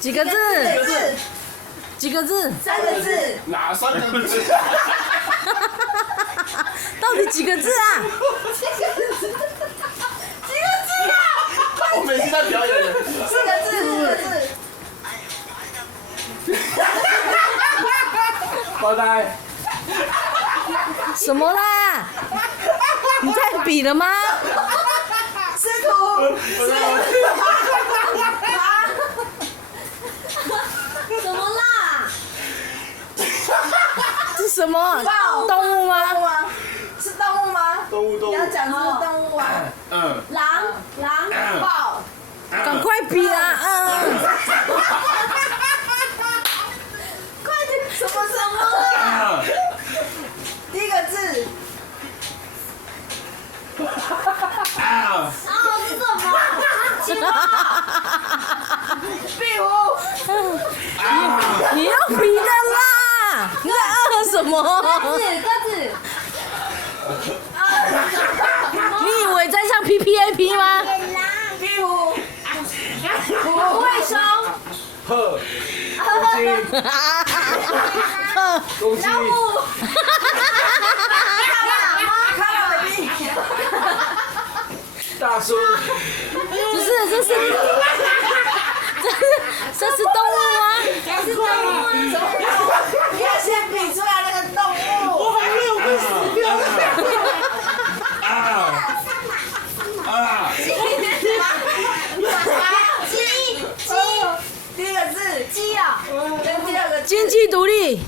几个字？几个字？ 3个字。哪3个字？到底几个字啊？我每次在表演的。4个字，4个字。发呆。什么啦？你在比了吗？师徒。什么啦？是什么？豹动物吗？动物吗？是动物吗？动物。你要讲是动物啊。狼，豹。赶快比啊！快点，什么？第1个字。是什么？壁虎。你要比的啦！你在什么？鸽子。你以为在唱 PPAP 吗？壁虎。不会说。公鸡。老虎。大叔。不是，这是动物吗？是动物啊。你要先比出来那个动物。鸡。第1个字。鸡啊。跟第2个字。经济独立。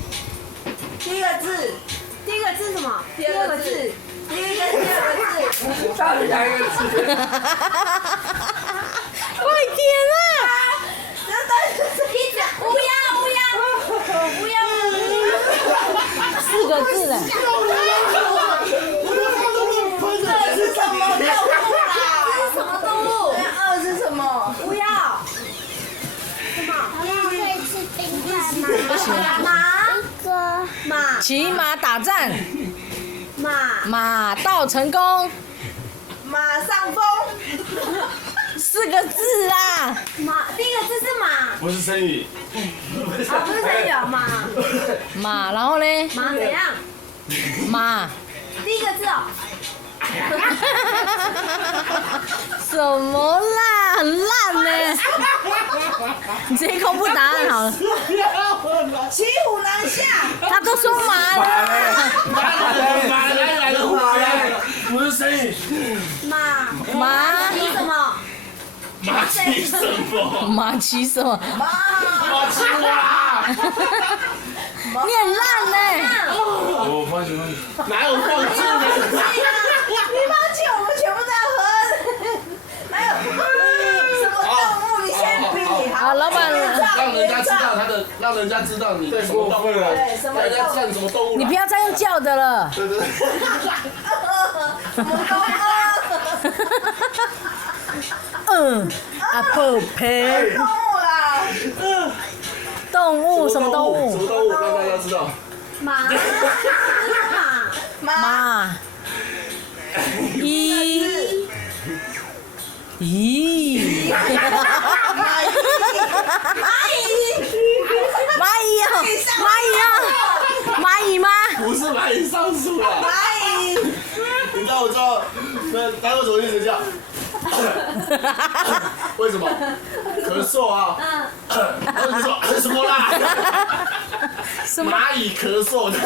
第1个字。第1个字什么？第2个字。第1跟第2个字。到底哪一个字？快点啊！乌鸦。4个字嘞。这是什么动物啦？什么动物？ 2是什么？乌鸦。什么？可以吃冰块吗？马。骑马打战，马。马到成功。马上风。 4个字啊！马，第1个字是马。不是成语。不是成语啊，马。马，然后呢？马怎样？马。第1个字哦。什么啦？很烂呢！你直接公布答案好了。骑虎难下。他都说马了。马哪里来的虎嘞？不是成语。马。马。骑什么？马骑什么？马骑什么？马骑我啦！你很烂呢！我放弃。哪有放弃的？你放弃，我们全部都要喝。哪有什么动物？你先比。好，老板，让人家知道他的，让人家知道你什么动物了。对，什么让人家知道你什么动物了。你不要再用叫的了。对。什么动物？Apple Pay。动物啦。动物什么动物？什么动物？让大家知道。马。马。咦。蚂蚁吗？不是蚂蚁上树了。蚂蚁。你知道我知道，那他为什么一直叫？为什么？咳嗽啊！为什么说什么啦？什么？蚂蚁咳嗽的。